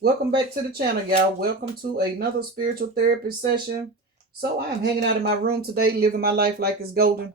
Welcome back to the channel, y'all. Welcome to another spiritual therapy session. So I am hanging out in my room today, living my life like it's golden.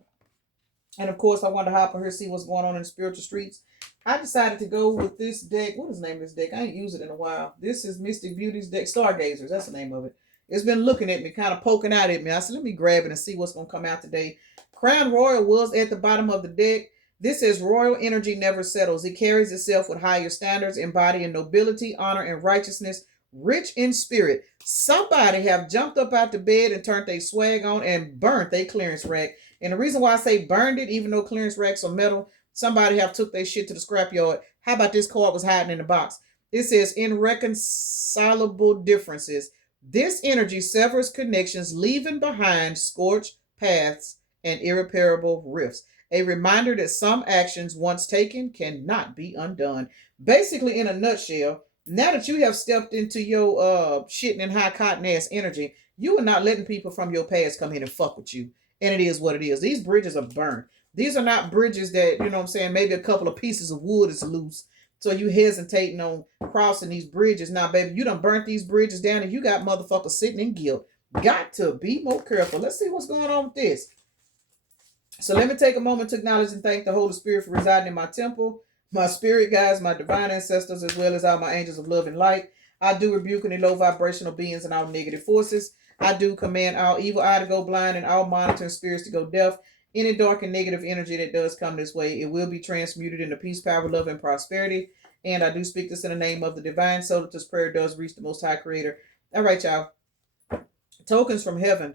And of course, I wanted to hop on here, see what's going on in the spiritual streets. I decided to go with this deck. What is the name of this deck? I ain't used it in a while. This is Mystic Beauty's deck, Stargazers. That's the name of it. It's been looking at me, kind of poking out at me. I said, let me grab it and see what's going to come out today. Crown Royal was at the bottom of the deck. This says royal energy never settles. It carries itself with higher standards, embodying nobility, honor, and righteousness, rich in spirit. Somebody have jumped up out the bed and turned their swag on and burnt their clearance rack. And the reason why I say burned it, even though clearance racks are metal, somebody have took their shit to the scrapyard. How about this card was hiding in the box? It says irreconcilable differences. This energy severs connections, leaving behind scorched paths and irreparable rifts. A reminder that some actions once taken cannot be undone. Basically, in a nutshell, now that you have stepped into your shitting and high cotton ass energy, you are not letting people from your past come in and fuck with you. And it is what it is. These bridges are burned. These are not bridges that, you know what I'm saying, maybe a couple of pieces of wood is loose. So you hesitating on crossing these bridges. Now, baby, you done burnt these bridges down and you got motherfuckers sitting in guilt. Got to be more careful. Let's see what's going on with this. So let me take a moment to acknowledge and thank the Holy Spirit for residing in my temple, my spirit guides, my divine ancestors, as well as all my angels of love and light. I do rebuke any low vibrational beings and all negative forces. I do command all evil eye to go blind and all monitoring spirits to go deaf. Any dark and negative energy that does come this way, it will be transmuted into peace, power, love, and prosperity. And I do speak this in the name of the divine, so that this prayer does reach the Most High Creator. All right, y'all. Tokens from heaven.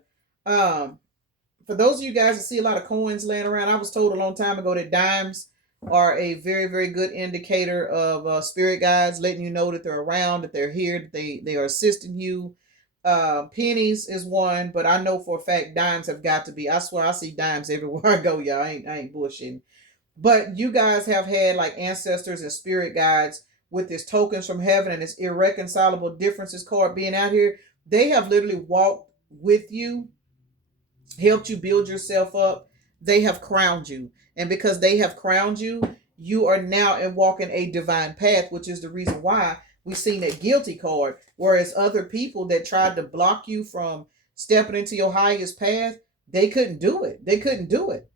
For those of you guys that see a lot of coins laying around, I was told a long time ago that dimes are a very, very good indicator of spirit guides, letting you know that they're around, that they're here, that they are assisting you. Pennies is one, but I know for a fact dimes have got to be. I swear I see dimes everywhere I go, y'all. I ain't bullshitting. But you guys have had like ancestors and spirit guides with this tokens from heaven and this irreconcilable differences card being out here. They have literally walked with you, helped you build yourself up. They have crowned you. And because they have crowned you, you are now in walking a divine path, which is the reason why we've seen that guilty card. Whereas other people that tried to block you from stepping into your highest path, they couldn't do it. They couldn't do it.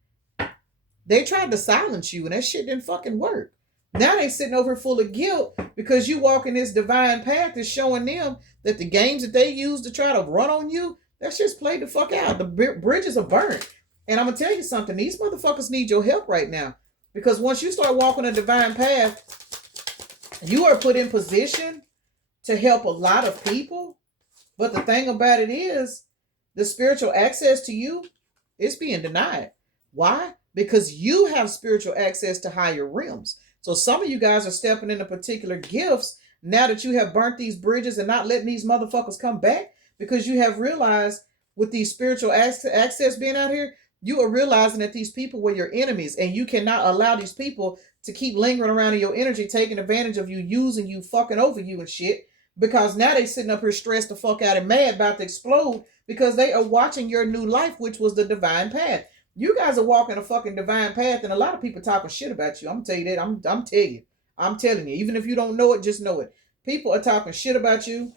They tried to silence you, and that shit didn't fucking work. Now they sitting over full of guilt because you walking this divine path is showing them that the games that they use to try to run on you, that shit's played the fuck out. The bridges are burnt. And I'm going to tell you something. These motherfuckers need your help right now. Because once you start walking a divine path, you are put in position to help a lot of people. But the thing about it is, the spiritual access to you is being denied. Why? Because you have spiritual access to higher realms. So some of you guys are stepping into particular gifts now that you have burnt these bridges and not letting these motherfuckers come back, because you have realized with these spiritual access being out here, you are realizing that these people were your enemies, and you cannot allow these people to keep lingering around in your energy, taking advantage of you, using you, fucking over you and shit, because now they sitting up here stressed the fuck out and mad, about to explode, because they are watching your new life, which was the divine path. You guys are walking a fucking divine path, and a lot of people talking shit about you. I'm gonna tell you that. I'm telling you. Even if you don't know it, just know it. People are talking shit about you.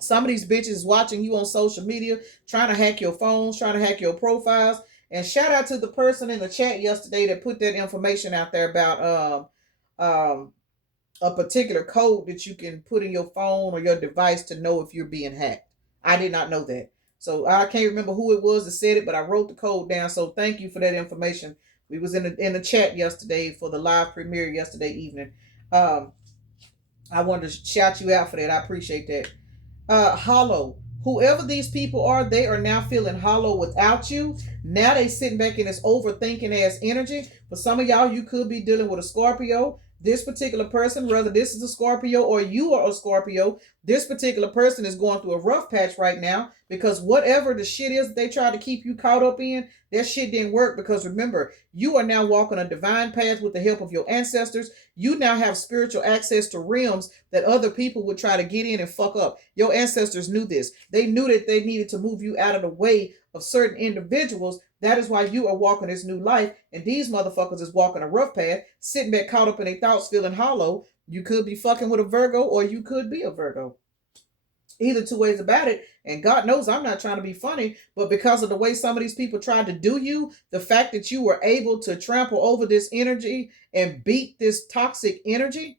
Some of these bitches watching you on social media, trying to hack your phones, trying to hack your profiles. And shout out to the person in the chat yesterday that put that information out there about a particular code that you can put in your phone or your device to know if you're being hacked. I did not know that. So I can't remember who it was that said it, but I wrote the code down. So thank you for that information. We was in the chat yesterday for the live premiere yesterday evening. I wanted to shout you out for that. I appreciate that. Hollow. Whoever these people are, they are now feeling hollow without you. Now they sitting back in this overthinking ass energy. For some of y'all, you could be dealing with a Scorpio. This particular person, whether this is a Scorpio or you are a Scorpio, this particular person is going through a rough patch right now, because whatever the shit is that they try to keep you caught up in, that shit didn't work. Because remember, you are now walking a divine path with the help of your ancestors. You now have spiritual access to realms that other people would try to get in and fuck up. Your ancestors knew this. They knew that they needed to move you out of the way of certain individuals. That is why you are walking this new life, and these motherfuckers is walking a rough path, sitting back caught up in their thoughts, feeling hollow, You could be fucking with a Virgo, or you could be a Virgo. Either two ways about it. And God knows I'm not trying to be funny, but because of the way some of these people tried to do you, the fact that you were able to trample over this energy and beat this toxic energy,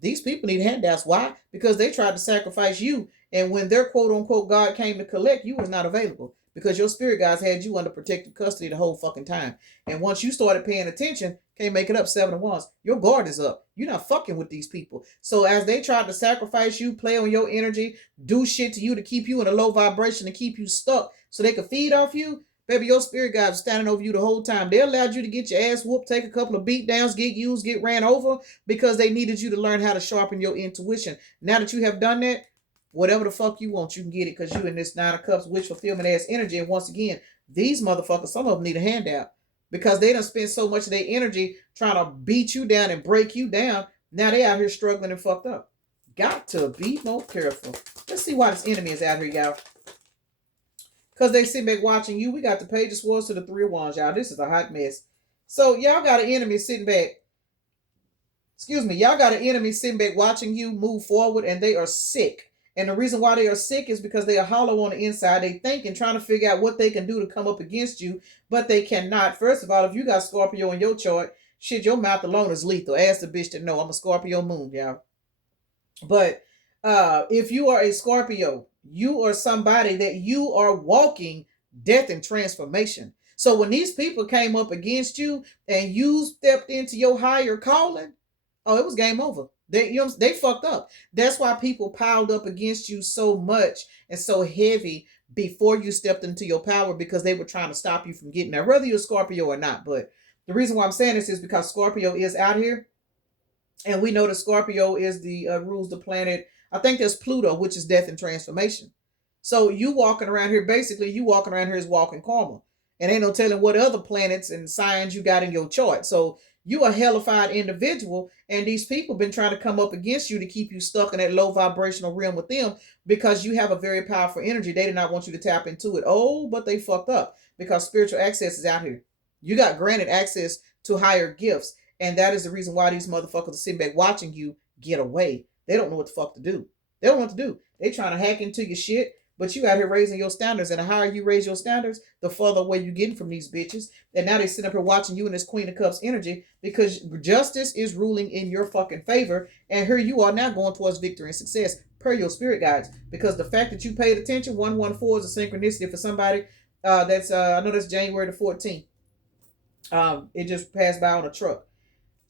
these people need handouts. Why? Because they tried to sacrifice you. And when their quote unquote God came to collect, you was not available because your spirit guides had you under protective custody the whole fucking time. And once you started paying attention, can't make it up 7 of Wands. Your guard is up. You're not fucking with these people. So as they tried to sacrifice you, play on your energy, do shit to you to keep you in a low vibration, to keep you stuck so they could feed off you, baby, your spirit guides are standing over you the whole time. They allowed you to get your ass whooped, take a couple of beat downs, get used, get ran over because they needed you to learn how to sharpen your intuition. Now that you have done that, whatever the fuck you want, you can get it because you in this 9 of Cups wish fulfillment ass energy. And once again, these motherfuckers, some of them need a handout because they done spend so much of their energy trying to beat you down and break you down. Now they out here struggling and fucked up. Got to be more careful. Let's see why this enemy is out here, y'all. Because they sit back watching you. We got the Page of Swords to the 3 of Wands, y'all. This is a hot mess. So y'all got an enemy sitting back. Excuse me. Y'all got an enemy sitting back watching you move forward, and they are sick. And the reason why they are sick is because they are hollow on the inside. They think and trying to figure out what they can do to come up against you, but they cannot. First of all, if you got Scorpio in your chart, shit, your mouth alone is lethal. Ask the bitch to know I'm a Scorpio moon, y'all. But if you are a Scorpio, you are somebody that you are walking death and transformation. So when these people came up against you and you stepped into your higher calling, oh, it was game over. They fucked up. That's why people piled up against you so much and so heavy before you stepped into your power, because they were trying to stop you from getting there, whether you're a Scorpio or not. But the reason why I'm saying this is because Scorpio is out here. And we know that Scorpio is the rules the planet. I think there's Pluto, which is death and transformation. So you walking around here, basically, you walking around here is walking karma. And ain't no telling what other planets and signs you got in your chart. So you a hellified individual, and these people been trying to come up against you to keep you stuck in that low vibrational realm with them because you have a very powerful energy. They did not want you to tap into it. Oh, but they fucked up because spiritual access is out here. You got granted access to higher gifts. And that is the reason why these motherfuckers are sitting back watching you get away. They don't know what the fuck to do. They don't know what to do. They trying to hack into your shit, but you out here raising your standards. And the higher you raise your standards, the further away you getting from these bitches. And now they sitting up here watching you in this Queen of Cups energy because justice is ruling in your fucking favor. And here you are now going towards victory and success per your spirit guides. Because the fact that you paid attention, 114 is a synchronicity for somebody. That's I know that's January the 14th. It just passed by on a truck.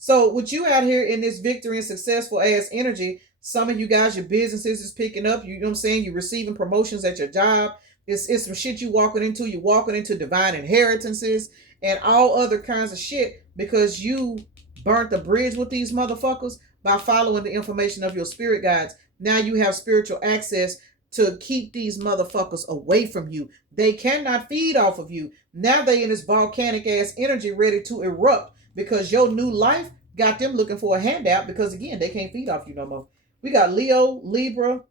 So with you out here in this victory and successful ass energy, some of you guys, your businesses is picking up. You know what I'm saying? You're receiving promotions at your job. It's some shit you walking into. You're walking into divine inheritances and all other kinds of shit because you burnt the bridge with these motherfuckers by following the information of your spirit guides. Now you have spiritual access to keep these motherfuckers away from you. They cannot feed off of you. Now they in this volcanic ass energy ready to erupt because your new life got them looking for a handout because, again, they can't feed off you no more. We got Leo, Libra,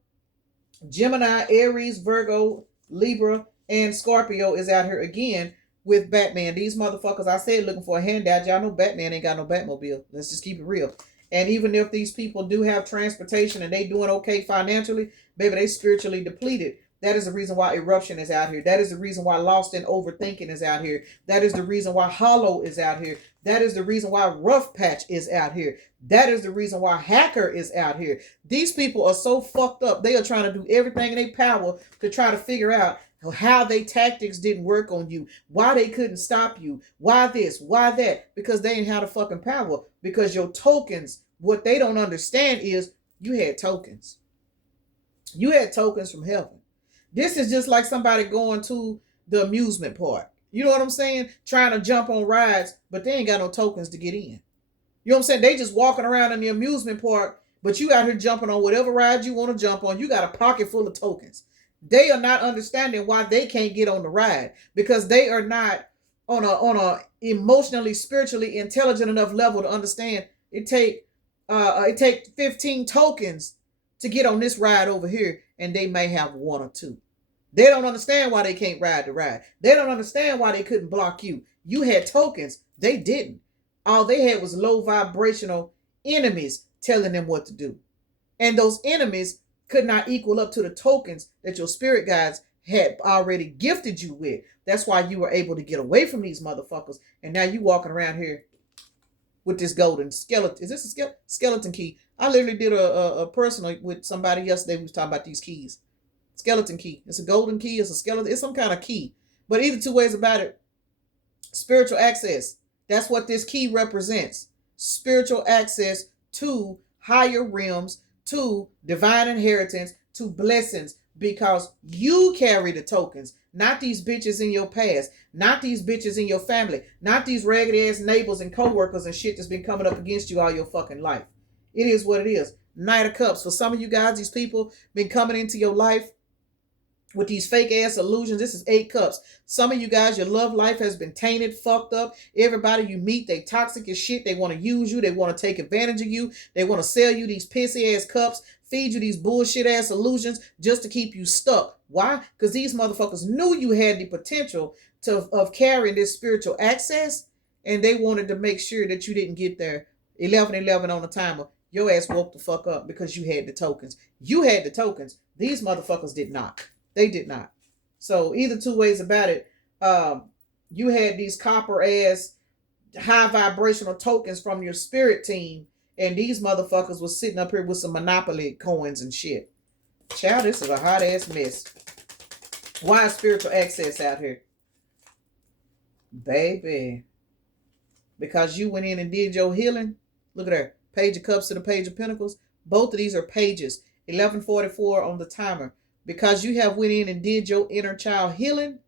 Gemini, Aries, Virgo, Libra, and Scorpio is out here again with Batman. These motherfuckers, I said, looking for a handout. Y'all know Batman ain't got no Batmobile. Let's just keep it real. And even if these people do have transportation and they doing okay financially, baby, they spiritually depleted. That is the reason why eruption is out here. That is the reason why lost in overthinking is out here. That is the reason why hollow is out here. That is the reason why rough patch is out here. That is the reason why hacker is out here. These people are so fucked up. They are trying to do everything in their power to try to figure out how their tactics didn't work on you, why they couldn't stop you, why this, why that, because they ain't had a fucking power. Because your tokens, what they don't understand is you had tokens. You had tokens from heaven. This is just like somebody going to the amusement park. You know what I'm saying? Trying to jump on rides, but they ain't got no tokens to get in. You know what I'm saying? They just walking around in the amusement park, but you out here jumping on whatever ride you want to jump on. You got a pocket full of tokens. They are not understanding why they can't get on the ride because they are not on a emotionally, spiritually intelligent enough level to understand it take 15 tokens to get on this ride over here, and they may have 1 or 2. They don't understand why they can't ride the ride. They don't understand why they couldn't block you. You had tokens. They didn't. All they had was low vibrational enemies telling them what to do. And those enemies could not equal up to the tokens that your spirit guides had already gifted you with. That's why you were able to get away from these motherfuckers. And now you walking around here with this golden skeleton. Is this a skeleton key? I literally did a personal with somebody yesterday. We was talking about these keys. Skeleton key. It's a golden key. It's a skeleton. It's some kind of key. But either two ways about it, spiritual access. That's what this key represents. Spiritual access to higher realms, to divine inheritance, to blessings, because you carry the tokens, not these bitches in your past, not these bitches in your family, not these raggedy ass neighbors and co-workers and shit that's been coming up against you all your fucking life. It is what it is. Knight of Cups. For some of you guys, these people been coming into your life with these fake ass illusions. This is 8 cups. Some of you guys, your love life has been tainted, fucked up. Everybody you meet, they toxic as shit. They want to use you. They want to take advantage of you. They want to sell you these pissy ass cups, feed you these bullshit ass illusions just to keep you stuck. Why? Because these motherfuckers knew you had the potential of carrying this spiritual access, and they wanted to make sure that you didn't get there 11:11 on the timer. Your ass woke the fuck up because you had the tokens. You had the tokens. These motherfuckers did not. They did not. So either two ways about it, you had these copper ass high vibrational tokens from your spirit team, and these motherfuckers was sitting up here with some Monopoly coins and shit. Child, this is a hot ass mess. Why is spiritual access out here? Baby. Because you went in and did your healing. Look at her. Page of Cups to the Page of Pentacles. Both of these are pages. 11:44 on the timer. Because you have went in and did your inner child healing,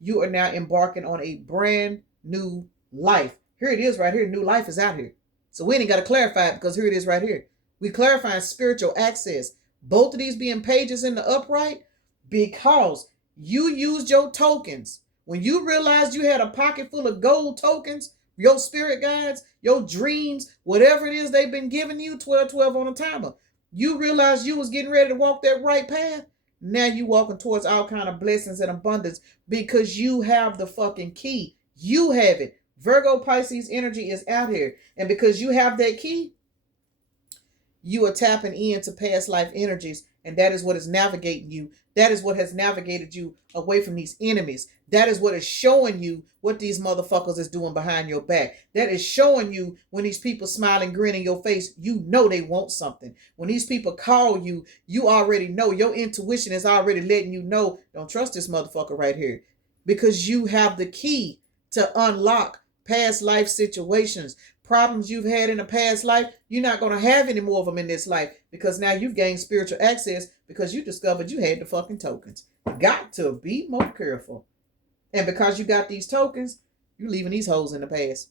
you are now embarking on a brand new life. Here it is right here. New life is out here. So we ain't got to clarify it because here it is right here. We clarifying spiritual access. Both of these being pages in the upright because you used your tokens. When you realized you had a pocket full of gold tokens, your spirit guides, your dreams, whatever it is they've been giving you, 12:12 on a timer, you realized you was getting ready to walk that right path. Now you walking towards all kind of blessings and abundance because you have the fucking key. You have it. Virgo Pisces energy is out here. And because you have that key, you are tapping into past life energies. And that is what is navigating you. That is what has navigated you away from these enemies. That is what is showing you what these motherfuckers is doing behind your back. That is showing you when these people smile and grin in your face, you know they want something. When these people call you, you already know. Your intuition is already letting you know, don't trust this motherfucker right here. Because you have the key to unlock past life situations. Problems you've had in a past life, you're not going to have any more of them in this life because now you've gained spiritual access because you discovered you had the fucking tokens. Got to be more careful. And because you got these tokens, you're leaving these hoes in the past.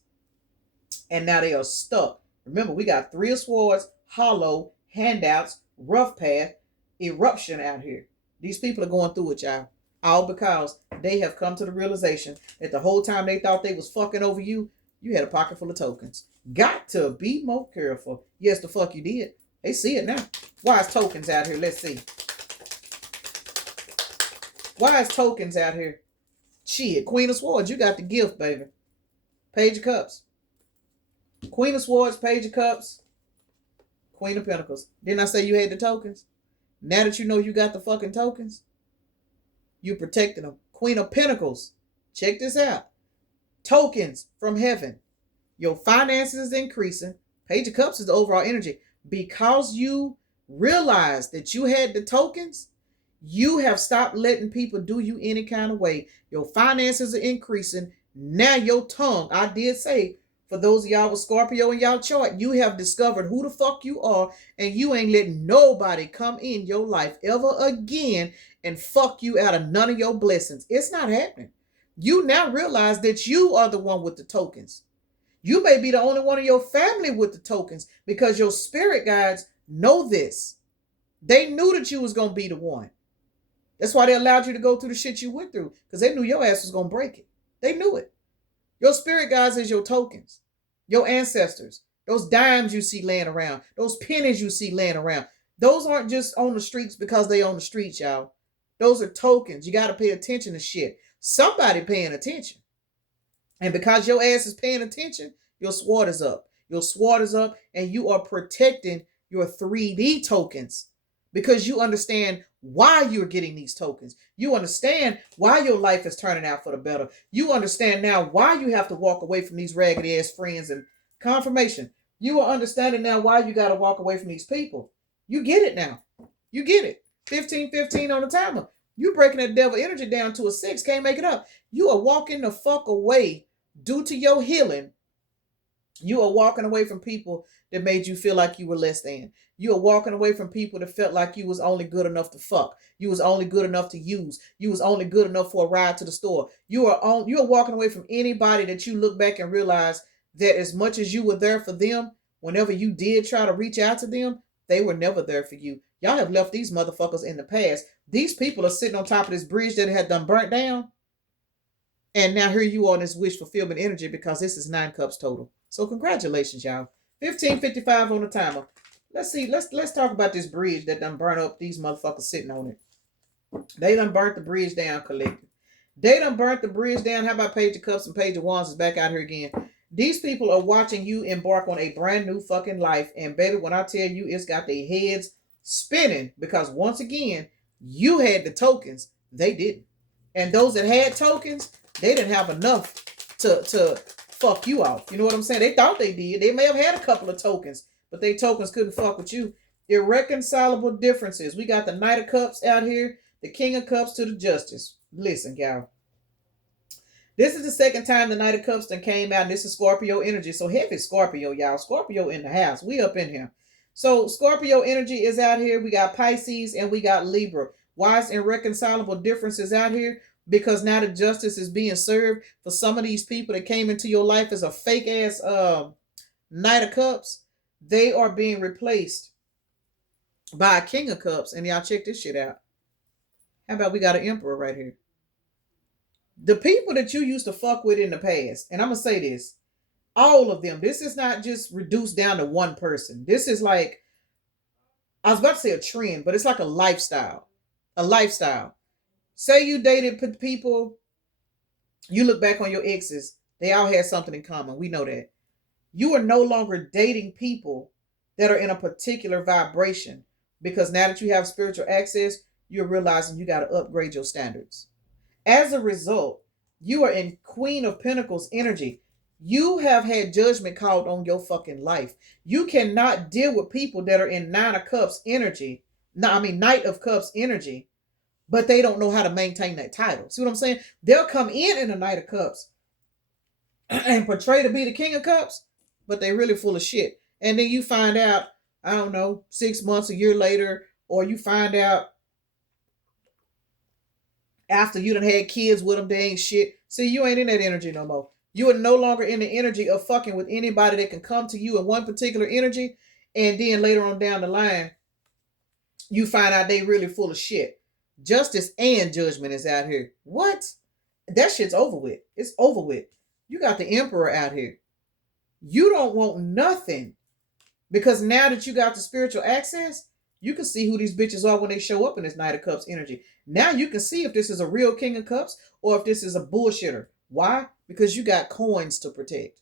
And now they are stuck. Remember, we got 3 of Swords, Hollow, Handouts, Rough Path, Eruption out here. These people are going through it, y'all. All because they have come to the realization that the whole time they thought they was fucking over you, you had a pocket full of tokens. Got to be more careful. Yes, the fuck you did. They see it now. Why is tokens out here? Let's see. Why is tokens out here? Shit, Queen of Swords, you got the gift, baby. Page of Cups. Queen of Swords, Page of Cups, Queen of Pentacles. Didn't I say you had the tokens? Now that you know you got the fucking tokens, you protected them. Queen of Pentacles. Check this out. Tokens from heaven. Your finances is increasing. Page of Cups is the overall energy. Because you realized that you had the tokens, you have stopped letting people do you any kind of way. Your finances are increasing. Now your tongue, I did say, for those of y'all with Scorpio in y'all chart, you have discovered who the fuck you are, and you ain't letting nobody come in your life ever again and fuck you out of none of your blessings. It's not happening. You now realize that you are the one with the tokens. You may be the only one in your family with the tokens because your spirit guides know this. They knew that you was going to be the one. That's why they allowed you to go through the shit you went through, because they knew your ass was going to break it. They knew it. Your spirit guides is your tokens, your ancestors, those dimes you see laying around, those pennies you see laying around. Those aren't just on the streets because they on the streets, y'all. Those are tokens. You got to pay attention to shit. Somebody paying attention. And because your ass is paying attention, your sword is up. Your sword is up, and you are protecting your 3D tokens because you understand why you're getting these tokens. You understand why your life is turning out for the better. You understand now why you have to walk away from these raggedy ass friends and confirmation. You are understanding now why you got to walk away from these people. You get it now. You get it. 15-15 on the timer. You breaking that devil energy down to a 6. Can't make it up. You are walking the fuck away due to your healing. You are walking away from people that made you feel like you were less than. You are walking away from people that felt like you was only good enough to fuck. You was only good enough to use. You was only good enough for a ride to the store. You are walking away from anybody that you look back and realize that as much as you were there for them, whenever you did try to reach out to them, they were never there for you. Y'all have left these motherfuckers in the past. These people are sitting on top of this bridge that had done burnt down. And now here you are on this wish fulfillment energy because this is 9 cups total. So congratulations, y'all. 15:55 on the timer. Let's see. Let's talk about this bridge that done burnt up. These motherfuckers sitting on it. They done burnt the bridge down, collective. They done burnt the bridge down. How about Page of Cups and Page of Wands is back out here again? These people are watching you embark on a brand new fucking life. And baby, when I tell you, it's got their heads spinning because once again, you had the tokens. They didn't. And those that had tokens, they didn't have enough to fuck you off. You know what I'm saying? They thought they did. They may have had a couple of tokens, but they tokens couldn't fuck with you. Irreconcilable differences. We got the Knight of Cups out here, the King of Cups to the Justice. Listen, y'all. This is the second time the Knight of Cups done came out, and this is Scorpio energy. So heavy Scorpio, y'all. Scorpio in the house. We up in here. So Scorpio energy is out here. We got Pisces and we got Libra. Why is irreconcilable differences out here? Because now the justice is being served for some of these people that came into your life as a fake ass Knight of Cups. They are being replaced by a King of Cups. And y'all check this shit out. How about we got an Emperor right here? The people that you used to fuck with in the past, and I'm going to say this, all of them, this is not just reduced down to one person. This is like, I was about to say a trend, but it's like a lifestyle. A lifestyle. Say you dated people, you look back on your exes, they all had something in common. We know that. You are no longer dating people that are in a particular vibration because now that you have spiritual access, you're realizing you got to upgrade your standards. As a result, you are in Queen of Pentacles energy. You have had judgment called on your fucking life. You cannot deal with people that are in Nine of Cups energy. Knight of Cups energy, but they don't know how to maintain that title. See what I'm saying? They'll come in a Knight of Cups and portray to be the King of Cups, but they really full of shit. And then you find out, I don't know, 6 months, a year later, or you find out after you done had kids with them, they ain't shit. See, you ain't in that energy no more. You are no longer in the energy of fucking with anybody that can come to you in one particular energy, and then later on down the line, you find out they really full of shit. Justice and judgment is out here. What? That shit's over with. It's over with. You got the Emperor out here. You don't want nothing. Because now that you got the spiritual access, you can see who these bitches are when they show up in this Knight of Cups energy. Now you can see if this is a real King of Cups or if this is a bullshitter. Why? Because you got coins to protect.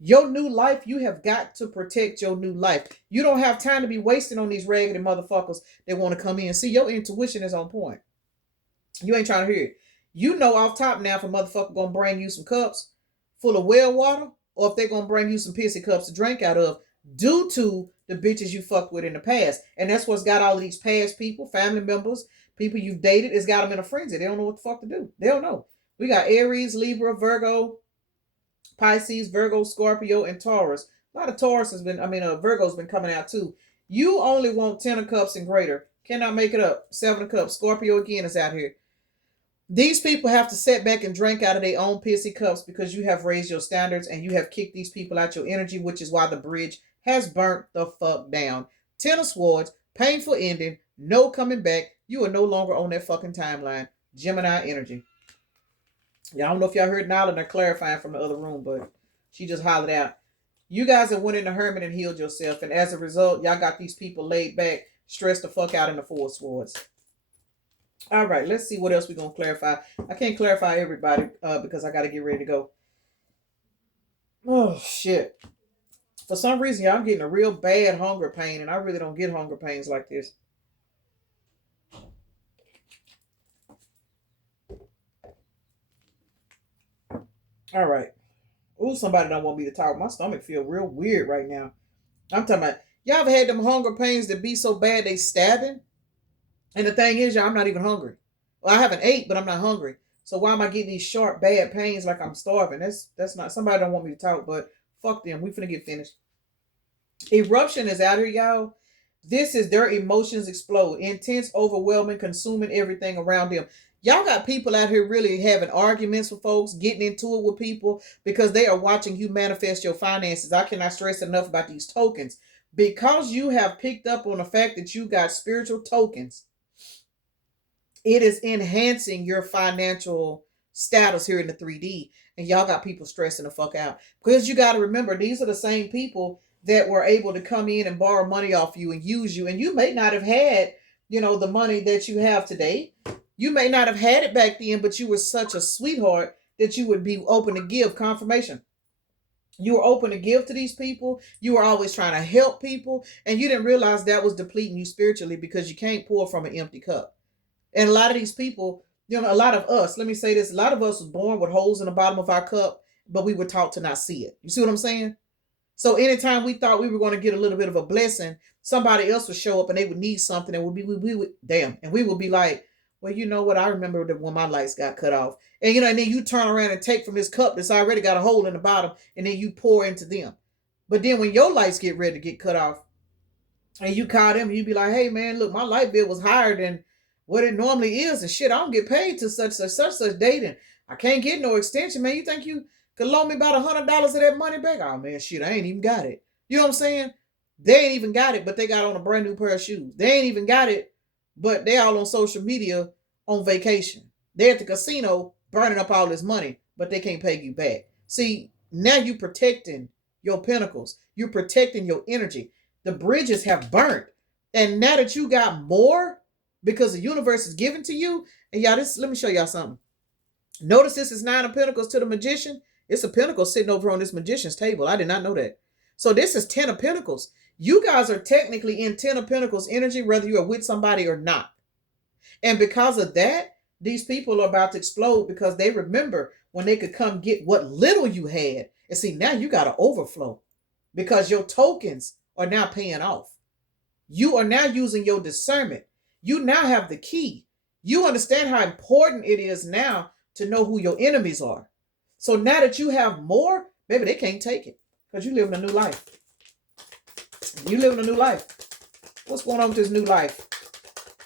Your new life, you have got to protect your new life. You don't have time to be wasting on these raggedy motherfuckers that want to come in. See, your intuition is on point. You ain't trying to hear it. You know off top now if a motherfucker gonna bring you some cups full of well water or if they're gonna bring you some pissy cups to drink out of due to the bitches you fucked with in the past. And that's what's got all of these past people, family members, people you've dated, it's got them in a frenzy. They don't know what the fuck to do. They don't know. We got Aries, Libra, Virgo, Pisces, Virgo, Scorpio, and Taurus. A lot of Taurus Virgo's been coming out too. You only want 10 of Cups and greater. Cannot make it up. 7 of Cups. Scorpio again is out here. These people have to sit back and drink out of their own pissy cups because you have raised your standards and you have kicked these people out your energy, which is why the bridge has burnt the fuck down. 10 of Swords, painful ending, no coming back. You are no longer on that fucking timeline. Gemini energy. Yeah, I don't know if y'all heard Nyla or clarifying from the other room, but she just hollered out. You guys have went in the hermit and healed yourself, and as a result, y'all got these people laid back, stressed the fuck out in the 4 of Swords. All right, let's see what else we're going to clarify. I can't clarify everybody because I got to get ready to go. Oh, shit. For some reason, y'all, I'm getting a real bad hunger pain, and I really don't get hunger pains like this. All right. Ooh, somebody don't want me to talk. My stomach feel real weird right now. I'm talking about, y'all ever had them hunger pains that be so bad they stabbing? And the thing is, y'all, I'm not even hungry. Well, I haven't ate, but I'm not hungry. So why am I getting these sharp, bad pains like I'm starving? That's not, somebody don't want me to talk, but fuck them. We finna get finished. Eruption is out here, y'all. This is their emotions explode. Intense, overwhelming, consuming everything around them. Y'all got people out here really having arguments with folks, getting into it with people because they are watching you manifest your finances. I cannot stress enough about these tokens. Because you have picked up on the fact that you got spiritual tokens, it is enhancing your financial status here in the 3D. And y'all got people stressing the fuck out. Because you got to remember, these are the same people that were able to come in and borrow money off you and use you. And you may not have had, the money that you have today. You may not have had it back then, but you were such a sweetheart that you would be open to give confirmation. You were open to give to these people. You were always trying to help people. And you didn't realize that was depleting you spiritually because you can't pour from an empty cup. And a lot of these people, a lot of us, let me say this, a lot of us was born with holes in the bottom of our cup, but we were taught to not see it. You see what I'm saying? So anytime we thought we were going to get a little bit of a blessing, somebody else would show up and they would need something and we would, damn. And we would be like, well, you know what? I remember that when my lights got cut off. And, and then you turn around and take from this cup that's already got a hole in the bottom and then you pour into them. But then when your lights get ready to get cut off and you call them, you be like, hey, man, look, my light bill was higher than what it normally is. And shit, I don't get paid to such date. And I can't get no extension, man. You think you could loan me about $100 of that money back? Oh, man, shit, I ain't even got it. You know what I'm saying? They ain't even got it, but they got on a brand new pair of shoes. They ain't even got it, but they all on social media on vacation. They're at the casino burning up all this money, but they can't pay you back. See, now you protecting your pinnacles. You're protecting your energy. The bridges have burnt. And now that you got more, because the universe is given to you, and y'all, let me show y'all something. Notice this is 9 of Pentacles to the Magician. It's a pentacle sitting over on this magician's table. I did not know that. So this is 10 of Pentacles. You guys are technically in 10 of Pentacles energy, whether you are with somebody or not. And because of that, these people are about to explode because they remember when they could come get what little you had. And see, now you got to overflow because your tokens are now paying off. You are now using your discernment. You now have the key. You understand how important it is now to know who your enemies are. So now that you have more, baby, they can't take it because you living a new life. You living a new life. What's going on with this new life?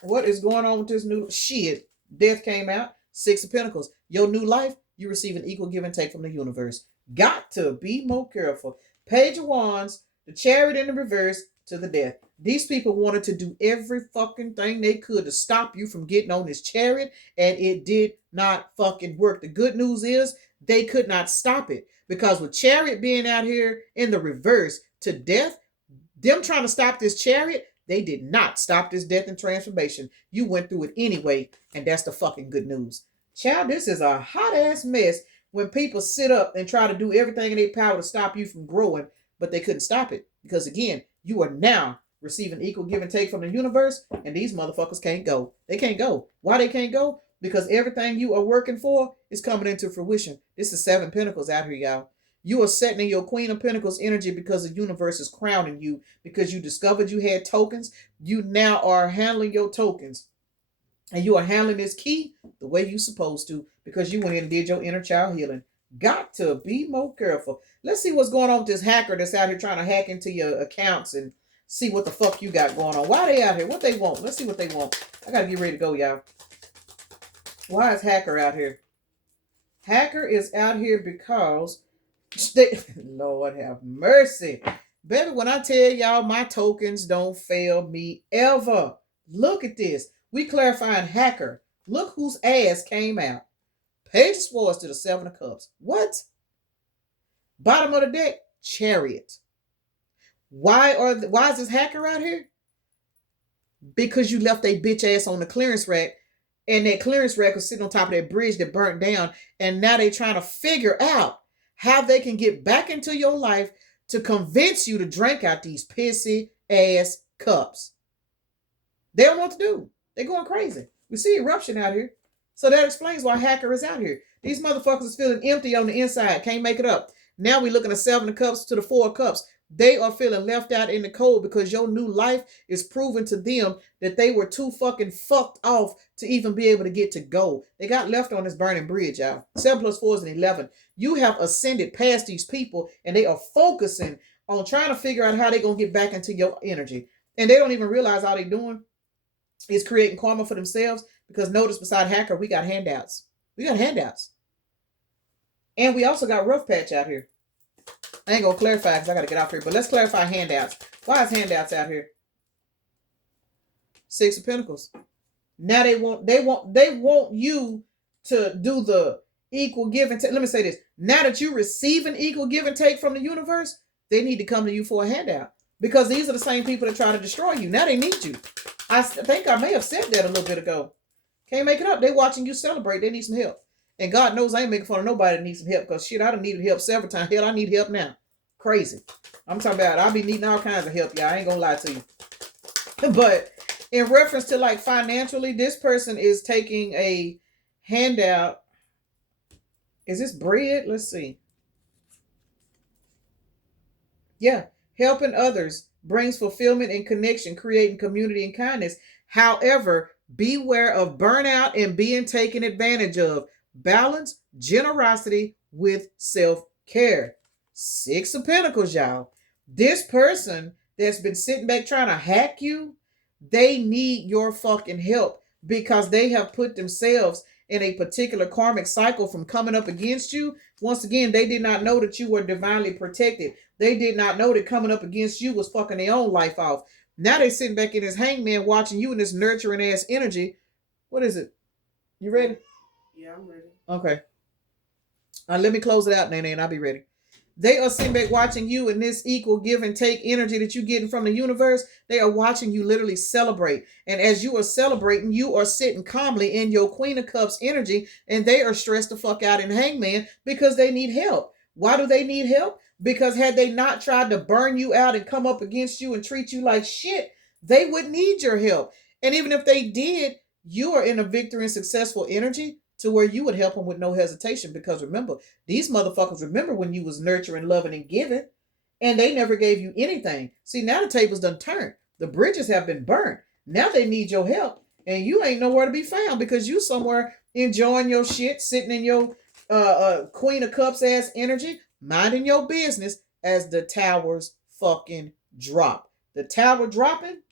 What is going on with this new shit? Death came out. 6 of Pentacles. Your new life, you receive an equal give and take from the universe. Got to be more careful. Page of Wands, the Chariot in the reverse to the Death. These people wanted to do every fucking thing they could to stop you from getting on this chariot, and it did not fucking work. The good news is they could not stop it because with Chariot being out here in the reverse to Death, them trying to stop this chariot, they did not stop this death and transformation. You went through it anyway, and that's the fucking good news. Child, this is a hot ass mess when people sit up and try to do everything in their power to stop you from growing, but they couldn't stop it because again, you are now receiving equal give and take from the universe, and these motherfuckers can't go. They can't go. Why they can't go? Because everything you are working for is coming into fruition. This is 7 Pentacles out here, y'all. You are setting in your Queen of Pentacles energy because the universe is crowning you because you discovered you had tokens. You now are handling your tokens, and you are handling this key the way you're supposed to because you went in and did your inner child healing. Got to be more careful. Let's see what's going on with this hacker that's out here trying to hack into your accounts and see what the fuck you got going on. Why are they out here? What they want? Let's see what they want. I got to get ready to go, y'all. Why is hacker out here? Hacker is out here because Lord have mercy. Baby, when I tell y'all my tokens don't fail me ever. Look at this. We clarifying hacker. Look whose ass came out. Page of Swords to the 7 of Cups. What? Bottom of the deck, Chariot. Why is this hacker out here? Because you left a bitch ass on the clearance rack, and that clearance rack was sitting on top of that bridge that burnt down, and now they trying to figure out how they can get back into your life to convince you to drink out these pissy ass cups. They don't know what to do. They're going crazy. We see eruption out here. So that explains why Hacker is out here. These motherfuckers is feeling empty on the inside. Can't make it up. Now we looking at 7 of cups to the 4 of cups. They are feeling left out in the cold because your new life is proving to them that they were too fucking fucked off to even be able to get to go. They got left on this burning bridge, y'all. 7 plus 4 is an 11. You have ascended past these people and they are focusing on trying to figure out how they're going to get back into your energy. And they don't even realize all they're doing is creating karma for themselves, because notice beside Hacker, we got handouts. We got handouts. And we also got rough patch out here. I ain't gonna clarify because I gotta get off here, but let's clarify handouts. Why is handouts out here? 6 of Pentacles. Now they want you to do the equal give and take. Let me say this. Now that you receive an equal give and take from the universe, they need to come to you for a handout. Because these are the same people that try to destroy you. Now they need you. I think I may have said that a little bit ago. Can't make it up. They watching you celebrate. They need some help. And God knows I ain't making fun of nobody that needs some help, because shit, I done needed help several times. Hell, I need help now. Crazy. I'm talking about I be needing all kinds of help, y'all. I ain't gonna lie to you. But in reference to like financially, this person is taking a handout. Is this bread? Let's see. Yeah. Helping others brings fulfillment and connection, creating community and kindness. However, beware of burnout and being taken advantage of. Balance generosity with self-care. 6 of Pentacles, y'all. This person that's been sitting back trying to hack you, they need your fucking help, because they have put themselves in a particular karmic cycle from coming up against you. Once again, they did not know that you were divinely protected. They did not know that coming up against you was fucking their own life off. Now they sitting back in this hangman watching you in this nurturing ass energy. What is it? You ready? Yeah, I'm ready. Okay. Let me close it out, Nene, and I'll be ready. They are sitting back watching you in this equal give and take energy that you're getting from the universe. They are watching you literally celebrate. And as you are celebrating, you are sitting calmly in your Queen of Cups energy, and they are stressed the fuck out in hangman because they need help. Why do they need help? Because had they not tried to burn you out and come up against you and treat you like shit, they would need your help. And even if they did, you are in a victory and successful energy to where you would help them with no hesitation. Because remember, these motherfuckers remember when you was nurturing, loving, and giving, and they never gave you anything. See, now the tables done turned. The bridges have been burnt. Now they need your help, and you ain't nowhere to be found because you somewhere enjoying your shit, sitting in your Queen of Cups ass energy, minding your business as the towers fucking drop. The tower dropping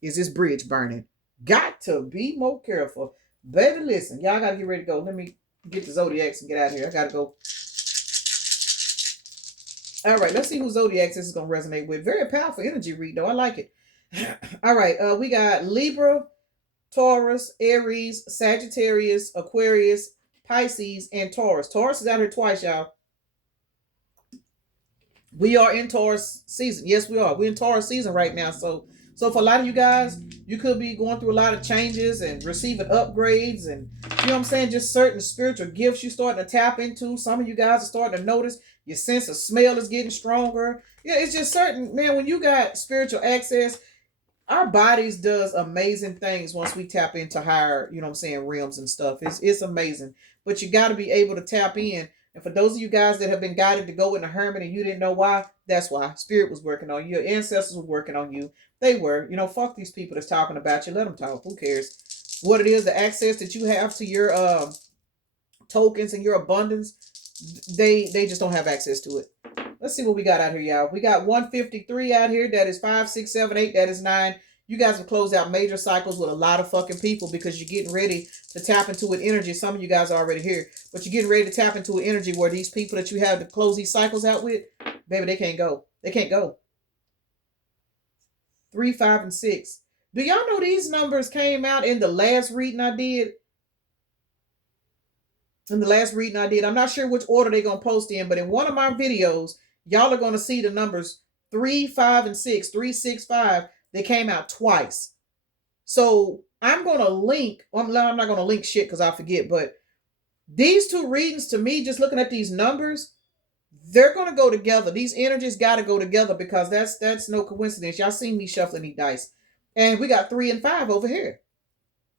is this bridge burning. Got to be more careful. Baby, listen, y'all gotta get ready to go. Let me get the zodiacs and get out of here. I gotta go. All right, let's see who zodiacs this is gonna resonate with. Very powerful energy read, though. I like it. All right, we got Libra, Taurus, Aries, Sagittarius, Aquarius, Pisces, and Taurus. Taurus is out here twice, y'all. We are in Taurus season. Yes, we are. We're in Taurus season right now. So for a lot of you guys, you could be going through a lot of changes and receiving upgrades, and you know what I'm saying, just certain spiritual gifts you're starting to tap into. Some of you guys are starting to notice your sense of smell is getting stronger. Yeah, it's just certain, man, when you got spiritual access, our bodies does amazing things once we tap into higher, you know what I'm saying, realms and stuff. It's amazing. But you got to be able to tap in. And for those of you guys that have been guided to go in the hermit and you didn't know why, that's why. Spirit was working on you. Your ancestors were working on you. They were. You know, fuck these people that's talking about you. Let them talk. Who cares? What it is, the access that you have to your tokens and your abundance, they just don't have access to it. Let's see what we got out here, y'all. We got 153 out here. That is 5, 6, 7, 8. That is 9. You guys have closed out major cycles with a lot of fucking people because you're getting ready to tap into an energy. Some of you guys are already here, but you're getting ready to tap into an energy where these people that you have to close these cycles out with, baby, they can't go. They can't go. 3, 5, and 6. Do y'all know these numbers came out in the last reading I did? In the last reading I did. I'm not sure which order they're going to post in, but in one of my videos, y'all are going to see the numbers 3, 5, and 6. 3, 6, 5. They came out twice. So I'm going to link. I'm not going to link shit because I forget. But these two readings, to me, just looking at these numbers, they're going to go together. These energies got to go together because that's no coincidence. Y'all seen me shuffling these dice. And we got 3 and 5 over here.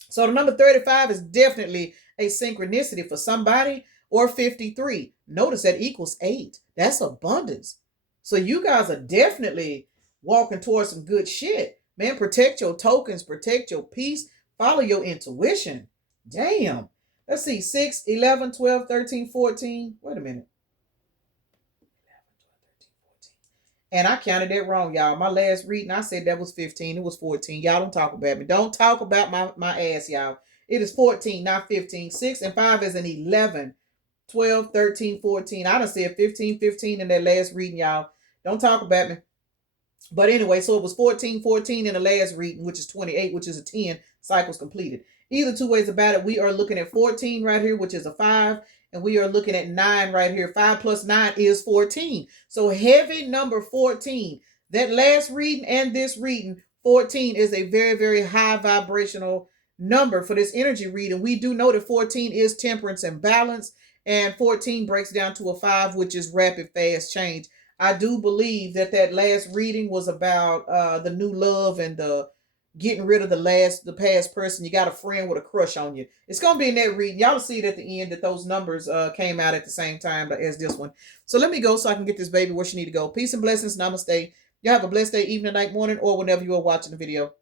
So the number 35 is definitely a synchronicity for somebody, or 53. Notice that equals 8. That's abundance. So you guys are definitely walking towards some good shit. Man, protect your tokens, protect your peace, follow your intuition. Damn. Let's see, 6, 11, 12, 13, 14. Wait a minute. And I counted that wrong, y'all. My last reading, I said that was 15. It was 14. Y'all don't talk about me. Don't talk about my ass, y'all. It is 14, not 15. 6 and 5 is an 11. 12, 13, 14. I done said 15, 15 in that last reading, y'all. Don't talk about me. But anyway, so it was 14, 14 in the last reading, which is 28, which is a 10. Cycles completed. Either two ways about it, we are looking at 14 right here, which is a 5. And we are looking at 9 right here. 5 plus 9 is 14. So heavy number 14. That last reading and this reading, 14 is a very, very high vibrational number for this energy reading. We do know that 14 is temperance and balance. And 14 breaks down to a 5, which is rapid, fast change. I do believe that last reading was about the new love and the getting rid of the past person. You got a friend with a crush on you. It's going to be in that reading. Y'all see it at the end that those numbers came out at the same time as this one. So let me go so I can get this baby where she need to go. Peace and blessings. Namaste. You have a blessed day, evening, night, morning, or whenever you are watching the video.